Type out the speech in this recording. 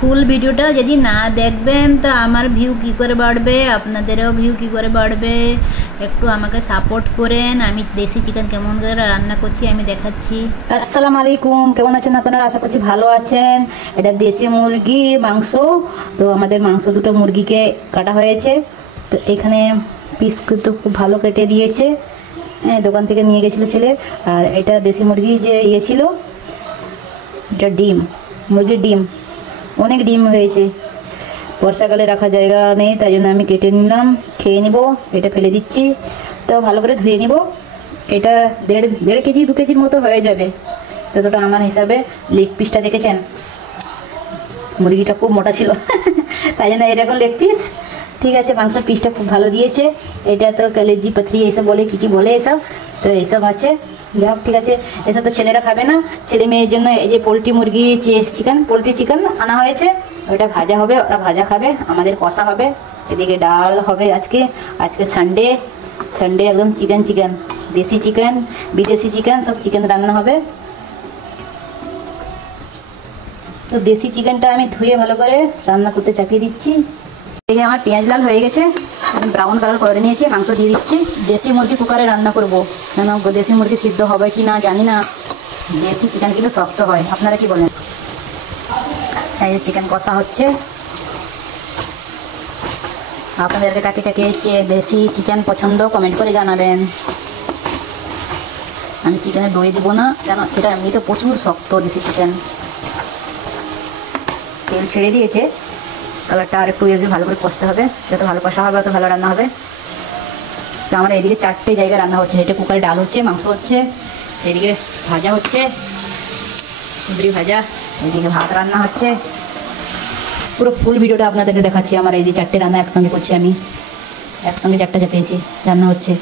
ফুল ভিডিওটা যদি না দেখবেন তো আমার ভিউ কি করে বাড়বে, আপনাদেরও ভিউ কি করে বাড়বে। একটু আমাকে সাপোর্ট করেন। আমি দেশি চিকেন কেমন করে রান্না করছি আমি দেখাচ্ছি। আসসালামু আলাইকুম, কেমন আছেন আপনারা? আশা করছি ভালো আছেন। এটা দেশি মুরগি মাংস। তো আমাদের মাংস দুটো মুরগিকে কাটা হয়েছে। তো এখানে পিস তো খুব ভালো কেটে দিয়েছে, দোকান থেকে নিয়ে গেছিলো ছেলে। আর এটা দেশি মুরগি যে ছিল, এটা ডিম, মুরগির ডিম, অনেক ডিম হয়েছে। বর্ষাকালে রাখা জায়গা নেই, তাই জন্য আমি কেটে নিলাম, খেয়ে নিব। এটা ফেলে দিচ্ছি, তো ভালো করে ধুয়ে নিব। এটা দেড় কেজি 2 কেজির মতো হয়ে যাবে, ততটা আমার হিসাবে। লেগ পিসটা দেখেছেন, মুরগিটা খুব মোটা ছিল তাই জন্য এরকম লেগ পিস। ঠিক আছে, মাংসের পিসটা খুব ভালো দিয়েছে। এটা তো কলেজি পাথরি এইসব বলে, কী বলে এসব, তো এইসব আছে। যাই হোক, ঠিক আছে, এসব তো ছেলেরা খাবে না। ছেলে মেয়ের জন্য এই যে পোলট্রি মুরগি পোলট্রি চিকেন আনা হয়েছে। ওটা ভাজা হবে, ওরা ভাজা খাবে, আমাদের কষা হবে। এদিকে ডাল হবে। আজকে সানডে একদম চিকেন, দেশি চিকেন, বিদেশি চিকেন, সব চিকেন রান্না হবে। তো দেশি চিকেনটা আমি ধুয়ে ভালো করে রান্না করতে চাপিয়ে দিচ্ছি। এদিকে আমার পেঁয়াজ লাল হয়ে গেছে, আমি ব্রাউন কালার করে নিয়েছি। মাংস দিয়ে দিচ্ছি। দেশি মুরগি কুকারে রান্না করব, কেন দেশি মুরগি সিদ্ধ হবে কি না জানি না। দেশি চিকেন কিন্তু শক্ত হয়, আপনারা কি বলেন? এই যে চিকেন কষা হচ্ছে। আপনাদেরকে কাকে কাকে দেশি চিকেন পছন্দ কমেন্ট করে জানাবেন। আমি চিকেনে দই দিব না, কেন এটা এমনিতে প্রচুর শক্ত দেশি চিকেন। তেল ছেড়ে দিয়েছে, কালারটা আর একটু ভালো করে কষতে হবে। যত ভালো কষা হবে তত ভালো রান্না হবে। তো আমার এদিকে 4টে জায়গায় রান্না হচ্ছে। এটা কুকারে ডাল হচ্ছে, মাংস হচ্ছে, এদিকে ভাজা হচ্ছে, কুঁদরি ভাজা, এদিকে ভাত রান্না হচ্ছে। পুরো ফুল ভিডিওটা আপনাদেরকে দেখাচ্ছি। আমার এই যে 4টে রান্না একসঙ্গে করছি, আমি একসঙ্গে 4টা চাপিয়েছি, রান্না হচ্ছে।